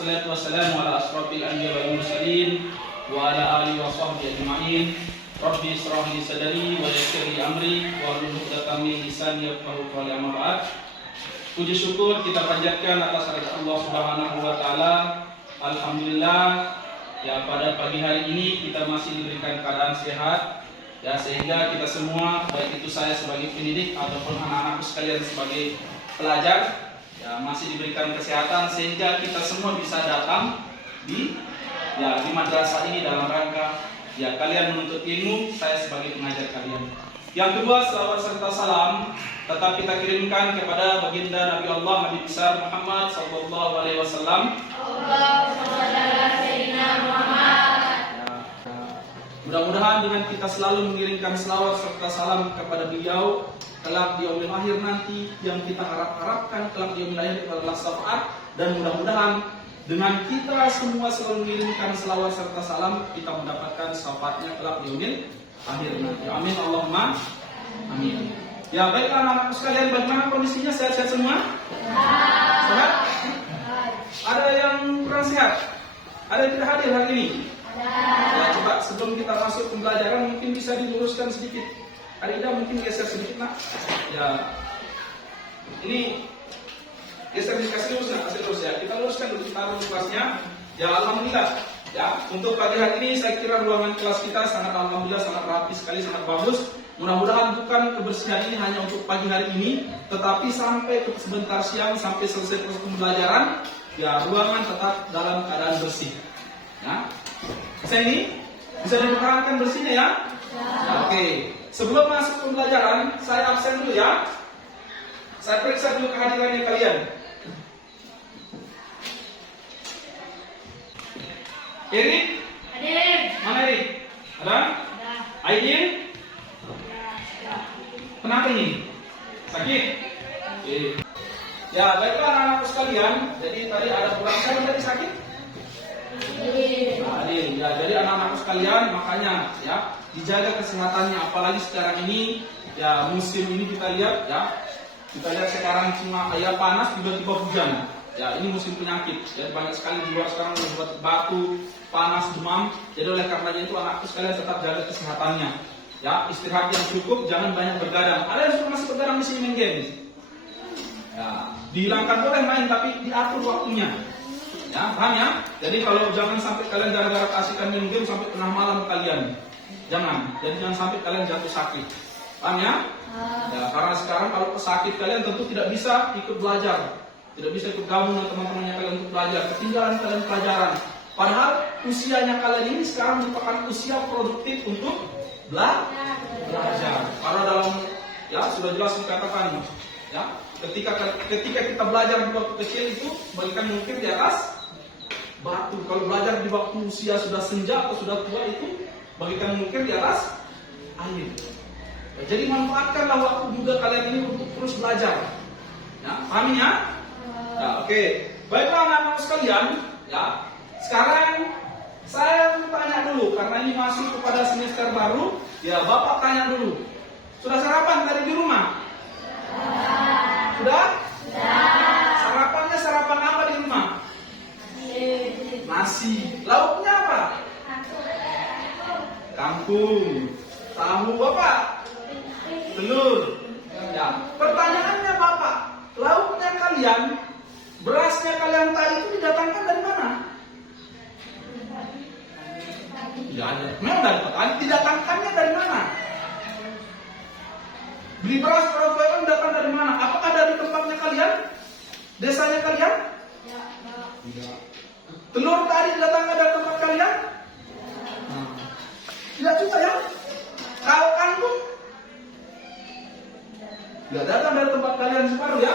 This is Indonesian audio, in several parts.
wassalatu wassalamu ala asrofil anbiya wal mursalin wa ala alihi wa sahbihi ajma'in. Rabbi israh li sadri wa yassir li amri wa hlul 'uqdatam min lisani yafqahu qawli. Amma ba'd. Puji syukur kita panjatkan atas hadirat Allah Subhanahu wa taala. Alhamdulillah, ya pada pagi hari ini kita masih diberikan keadaan sehat, ya sehingga kita semua, baik itu saya sebagai pendidik ataupun anak-anakku sekalian sebagai pelajar, ya masih diberikan kesehatan sehingga kita semua bisa datang di madrasah ini dalam rangka ya kalian menuntut ilmu, saya sebagai pengajar kalian. Yang kedua, salawat serta salam tetap kita kirimkan kepada baginda Nabi Allah Nabi besar Muhammad sallallahu alaihi wasallam. Mudah-mudahan dengan kita selalu mengirimkan selawat serta salam kepada beliau, kelak di yaumil akhir nanti yang kita harapkan kelak di yaumil akhir adalah syafaat, dan mudah-mudahan dengan kita semua selalu mengirimkan selawat serta salam kita mendapatkan syafaatnya kelak di yaumil akhir nanti. Amin Allahumma amin. Ya baiklah anak-anakku sekalian, bagaimana kondisinya? Sehat-sehat semua? Sehat? Ada yang kurang sehat? Ada yang tidak hadir hari ini? Ya, coba sebelum kita masuk pembelajaran mungkin bisa diluruskan sedikit. Arida mungkin geser sedikit nak. Ya, ini geser dikasih lurus nak, kasih lurus ya. Kita luruskan dulu, kita taruh kelasnya. Ya alhamdulillah. Ya untuk pagi hari ini saya kira ruangan kelas kita sangat alhamdulillah sangat rapi sekali, sangat bagus. Mudah-mudahan bukan kebersihan ini hanya untuk pagi hari ini, tetapi sampai sebentar siang sampai selesai proses pembelajaran, ya ruangan tetap dalam keadaan bersih. Ya. Bisa ini? Bisa dipertahankan bersihnya ya? Ya. Oke. Sebelum masuk pembelajaran, saya absen dulu ya. Saya periksa dulu kehadirannya kalian. Erik? Hadir. Mana Erik? Ada? Ada. Aidin? Kenapa ini? Sakit? Oke. Ya, baiklah anak-anakku sekalian. Jadi tadi ada kurang siapa tadi sakit? Adil. Ya, jadi anak-anakku sekalian makanya ya dijaga kesehatannya, apalagi sekarang ini ya musim ini kita lihat ya. Kita lihat sekarang cuma kayak panas tiba-tiba hujan. Ya, ini musim penyakit. Jadi banyak sekali di luar sekarang membuat batu, panas, demam. Jadi oleh karenanya itu anakku sekalian tetap jaga kesehatannya. Ya, istirahat yang cukup, jangan banyak bergadang. Ada yang suka masih bergadang di sini main game. Ya, dihilangkan boleh main tapi diatur waktunya. Ya, paham ya? Jadi kalau jangan sampai kalian gara-gara keasikan main game sampai tengah malam kalian. Jangan. Jadi jangan sampai kalian jatuh sakit. Paham ya? Ya, karena sekarang kalau sakit kalian tentu tidak bisa ikut belajar. Tidak bisa ikut gabung dengan teman-temannya kalian untuk belajar. Ketinggalan kalian pelajaran. Padahal usianya kalian ini sekarang merupakan usia produktif untuk belajar. Karena dalam ya sudah jelas dikatakan ya ketika kita belajar di waktu kecil itu bagikan mungkin di atas batu. Kalau belajar di waktu usia sudah senja atau sudah tua itu bagikan mungkin di atas air. Ya, jadi manfaatkanlah waktu juga kalian ini untuk terus belajar. Ya, paham ya? Ya, oke. Baiklah anak-anak sekalian, ya. Sekarang saya tanya dulu karena ini masih kepada semester baru, ya Bapak tanya dulu. Sudah sarapan tadi di rumah? Sudah? Sarapannya sarapan apa di rumah? Nasi. Lauknya apa? Kangkung. Tahu Bapak? Telur. Ya. Pertanyaannya Bapak, lauknya kalian, berasnya kalian tadi itu didatangkan dari mana? Tidak ada. Memang dari petani. Didatangkannya dari mana? Beli beras kalau kalian datang dari mana? Apakah dari tempatnya kalian? Desanya kalian? Tidak. Telur tadi didatangkan dari tempat kalian? Tidak juga ya? Kalau kangkung? Tidak datang dari tempat kalian separuh ya?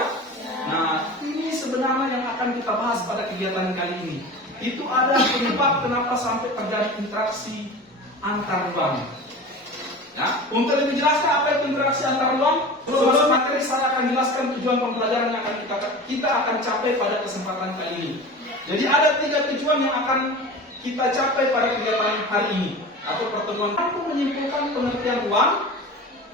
Nah, ini sebenarnya yang akan kita bahas pada kegiatan kali ini. Itu ada penyebab kenapa sampai terjadi interaksi antar ruang. Ya, untuk lebih jelasnya apa itu interaksi antar ruang, sebelum materi saya akan jelaskan tujuan pembelajaran yang akan kita akan capai pada kesempatan kali ini. Jadi ada 3 tujuan yang akan kita capai pada kegiatan hari ini atau pertemuan. Aku menyimpulkan pengertian ruang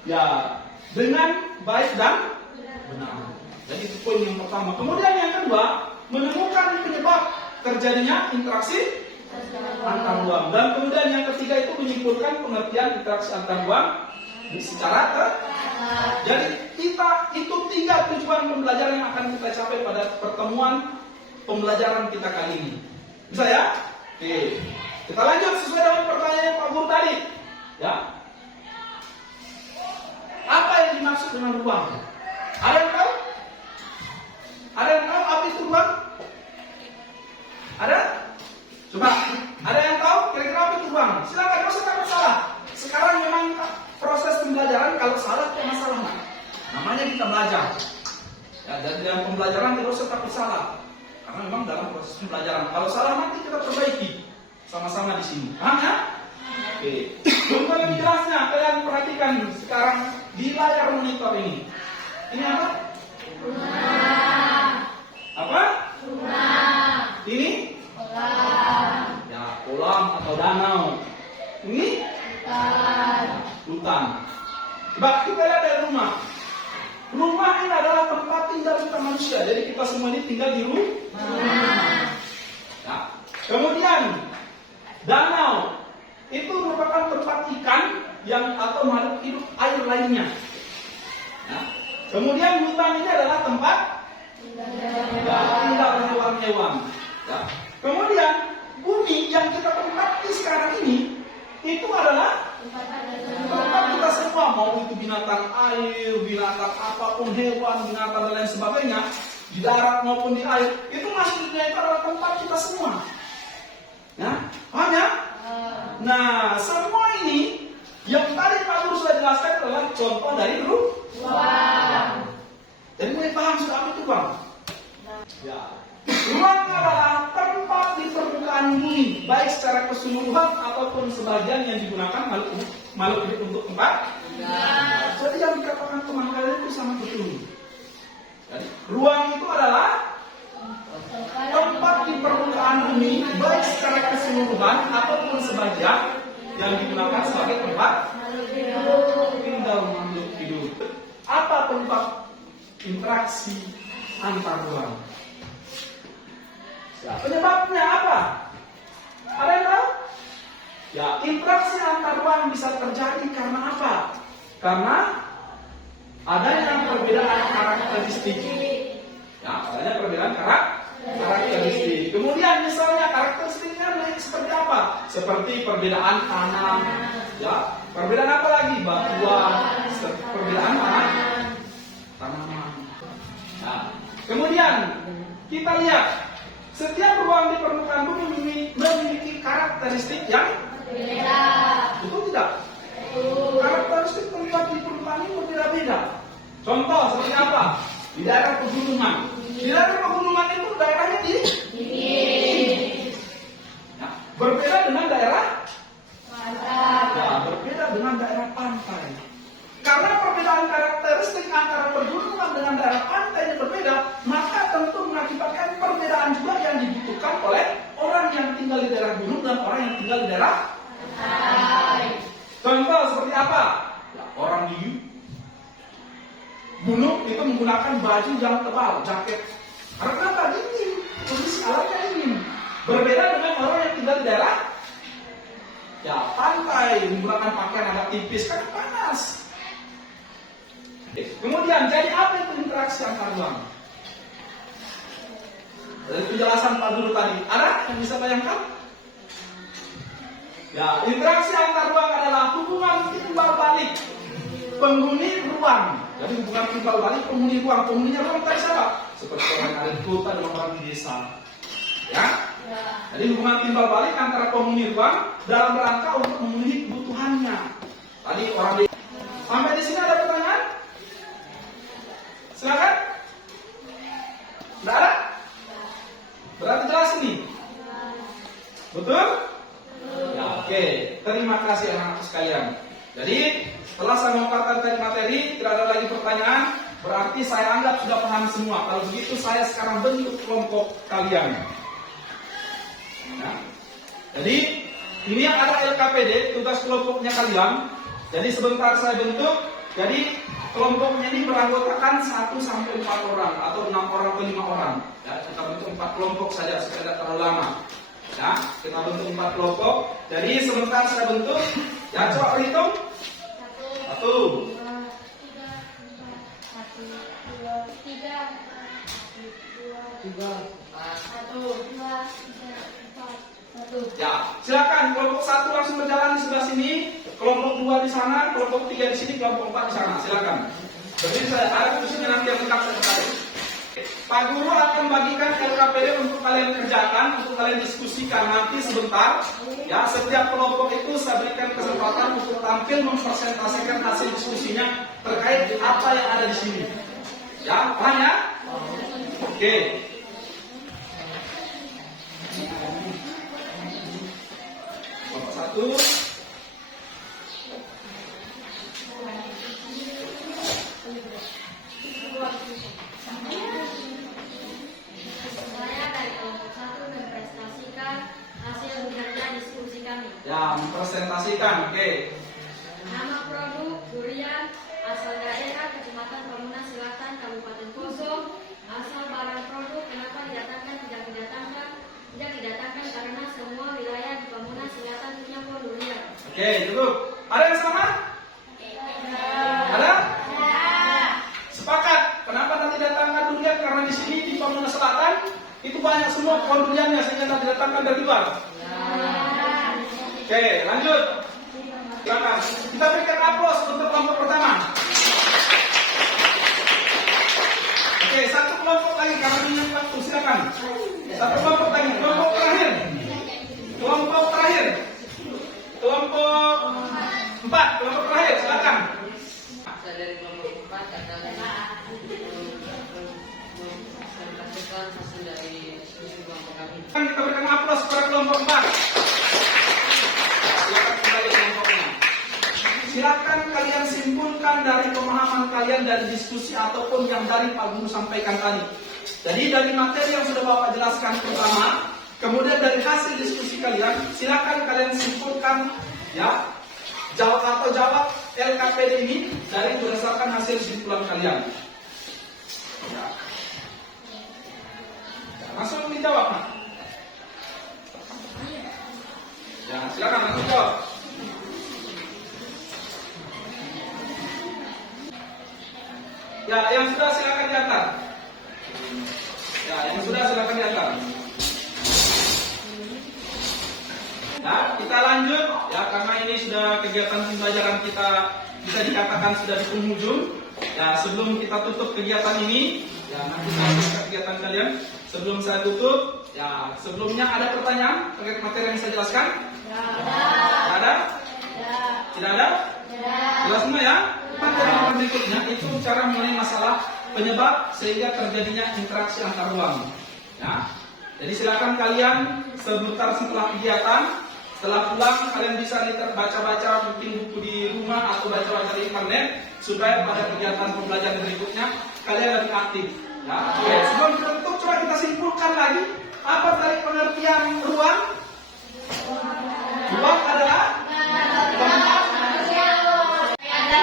ya dengan baik dan benar. Jadi itu poin yang pertama. Kemudian yang kedua, menemukan penyebab terjadinya interaksi antar ruang. Dan kemudian yang ketiga itu menyimpulkan pengertian interaksi antar ruang secara jadi kita itu 3 tujuan pembelajaran yang akan kita capai pada pertemuan pembelajaran kita kali ini. Bisa ya? Oke. Kita lanjut sesuai dengan pertanyaan Pak Guru tadi. Ya. Apa yang dimaksud dengan ruang? Ada yang tahu? Ada yang tahu apa itu ruang? Ada? Coba, ada yang tahu kira-kira apa itu ruang? Silakan, nggak usah takut salah. Sekarang memang proses pembelajaran kalau salah itu masalah. Namanya kita belajar. Ya, dan dalam pembelajaran tidak usah takut salah. Karena memang dalam proses pembelajaran. Kalau salah nanti kita perbaiki sama-sama di sini. Paham ya? Oke. Untuk lebih jelasnya, kalian perhatikan sekarang di layar monitor ini. Ini apa? Rumah. Apa? Rumah. Ini? Kolam. Ya, kolam atau danau. Ini? Hutan. Coba kita lihat dari rumah. Rumah ini adalah tempat tinggal kita manusia. Jadi kita semua ini tinggal di rumah. Ya. Kemudian danau itu merupakan tempat ikan yang atau makhluk hidup air lainnya. Ya. Kemudian hutan ini adalah tempat tinggal hewan-hewan. Ya. Kemudian bumi yang kita tempati sekarang ini itu adalah tempat kita semua, mau itu binatang air, binatang apapun, hewan, binatang dan lain sebagainya, di darat maupun di air, itu maksudnya itu adalah tempat kita semua. Ya, paham ya? Nah, semua ini yang tadi Pak Guru sudah jelaskan adalah contoh dari ruang. Jadi mulai paham sudah apa itu Bang? Ya. Ruang adalah tempat di permukaan bumi, baik secara keseluruhan ataupun sebagian yang digunakan makhluk hidup untuk tempat. Jadi yang dikatakan teman kalian itu sama betul. Jadi, ruang itu adalah tempat di permukaan bumi, baik secara keseluruhan ataupun sebagian yang digunakan sebagai tempat tinggal makhluk hidup. Apa penyebab interaksi antar ruang? Ya, penyebabnya apa? Ada yang tahu? Ya, interaksi antar ruang bisa terjadi karena apa? Karena adanya perbedaan karakteristik. Ya, adanya perbedaan karakteristik. Kemudian misalnya karakteristiknya seperti apa? Seperti perbedaan tanah, ya, perbedaan apa lagi? Batuan, perbedaan tanaman. Nah, kemudian kita lihat setiap ruang di permukaan bumi memiliki karakteristik yang berbeda. Betul tidak? Karakteristik tempat di permukaan ini berbeda-beda. Contoh seperti apa? Di daerah pegunungan. Di daerah pegunungan itu daerahnya dingin. Ya, berbeda dengan daerah pantai. Ya, berbeda dengan daerah pantai. Karena perbedaan karakteristik antara pegunungan dengan daerah pantai yang berbeda, maka tentu mengakibatkan perbedaan juga yang dibutuhkan oleh orang yang tinggal di daerah gunung dan orang yang tinggal di daerah pantai. Contoh seperti apa? Ya, orang di gunung itu menggunakan baju yang tebal, jaket. Karena kenapa? Dingin. Kondisi alamnya dingin. Berbeda dengan orang yang tinggal di daerah ya pantai, menggunakan pakaian agak tipis, kan panas. Kemudian, jadi apa itu interaksi antar ruang? Dari penjelasan Pak Guru tadi, ada yang bisa bayangkan? Ya, interaksi antar ruang adalah hubungan timbal balik penghuni ruang. Jadi hubungan timbal balik penghuni ruang. Penghuninya ruang tadi siapa? Seperti orang yang ada di kota dan orang di desa. Ya? Jadi hubungan timbal balik antara penghuni ruang dalam rangka untuk memenuhi kebutuhannya. Tadi orang di... Sampai di sini ada pertanyaan? Silakan. Tidak ada? Berarti jelas ini? Betul? Ya, oke. Terima kasih anak-anak sekalian. Jadi setelah saya memaparkan tadi materi, tidak ada lagi pertanyaan. Berarti saya anggap sudah paham semua. Kalau begitu saya sekarang bentuk kelompok kalian. Nah, jadi ini yang ada LKPD, tugas kelompoknya kalian. Jadi sebentar saya bentuk. Jadi kelompoknya ini beranggotakan 1 sampai 4 orang atau 6 orang ke 5 orang. Ya, kita bentuk 4 kelompok saja supaya tidak terlalu lama. Ya, kita bentuk 4 kelompok. Jadi sementara saya bentuk, ya coba berhitung. 1, 2, 3, 4. Ya, silakan kelompok 1 langsung berjalan di sebelah sini, kelompok 2 di sana, kelompok 3 di sini, kelompok 4 di sana. Silakan. Berdiri saya ada posisinya nanti yang lengkap saya tarik. Pak Guru akan bagikan LKPD untuk kalian kerjakan, untuk kalian diskusikan nanti sebentar. Ya, setiap kelompok itu saya berikan kesempatan untuk tampil mempresentasikan hasil diskusinya terkait apa yang ada di sini. Ya, paham ya? Oke. Kelompok 1. Ya, mempresentasikan. Oke. Nama produk durian, asal daerah Kecamatan Pamunas Selatan, Kabupaten Poso, asal barang produk, kenapa didatangkan, tidak didatangkan karena semua wilayah di Pamunas Selatan punya pohon durian. Oke, cukup. Ada yang sama? Ada? Sepakat. Kenapa tak didatangkan durian? Karena di sini di Pamunas Selatan itu banyak semua pohon duriannya sehingga tak didatangkan dari luar. Oke, lanjut. Silakan. Kita berikan aplaus untuk kelompok pertama. Oke, 1 kelompok lagi karena minyak waktu. Silakan. 1 kelompok lagi. Kelompok terakhir. Kelompok terakhir. Kelompok 4. Kelompok terakhir. Silakan. Saya dari kelompok 4 akan mempresentasikan hasil dari diskusi kelompok kami. Kita berikan aplaus kepada kelompok 4. Silakan kembali kelompoknya. Silakan kalian simpulkan dari pemahaman kalian dari diskusi ataupun yang dari Pak Guru sampaikan tadi. Jadi dari materi yang sudah Bapak jelaskan pertama, kemudian dari hasil diskusi kalian, silakan kalian simpulkan ya jawab LKPD ini dari berdasarkan hasil simpulan kalian. Ya. Langsung dijawab, Pak. Ya, silakan langsung jawab. Ya, yang sudah silakan diantar. Ya, yang sudah silakan diantar. Ya, kita lanjut ya karena ini sudah kegiatan pembelajaran kita bisa dikatakan sudah di penghujung. Ya, sebelum kita tutup kegiatan ini, ya nanti saya buka kegiatan kalian. Sebelum saya tutup, ya sebelumnya ada pertanyaan terkait materi yang saya jelaskan? Tidak ada? Tidak ada? Jelas semua ya? Materi yang berikutnya itu cara mengenai masalah penyebab sehingga terjadinya interaksi antar ruang. Ya. Jadi silakan kalian sebentar setelah kegiatan, setelah pulang kalian bisa baca-baca mungkin buku di rumah atau baca-baca di internet supaya pada kegiatan pembelajaran berikutnya kalian lebih aktif. Ya. Oke, sebelum kita tutup coba kita simpulkan lagi apa tadi pengertian ruang? Ruang adalah tempat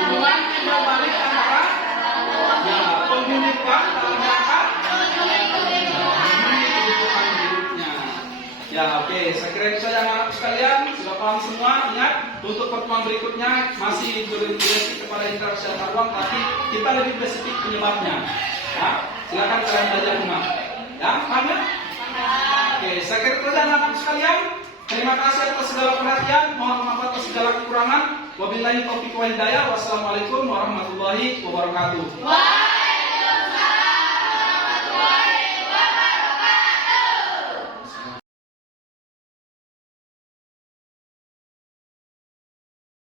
ruang yang balik antara ya penghunikan dalam rangka ya oke, saya kira itu saja anak sekalian sudah paham semua. Ingat untuk pertemuan berikutnya masih berinteraksi kepada interaksi antar ruang, tapi kita lebih spesifik penyebabnya. Ya, silakan kalian belajar rumah. Ya, paham ya? Oke, saya kira itu saja anak sekalian. Terima kasih atas segala perhatian. Mohon maaf atas segala kekurangan. Wabillahi taufiq wal hidayah. Wassalamualaikum warahmatullahi wabarakatuh.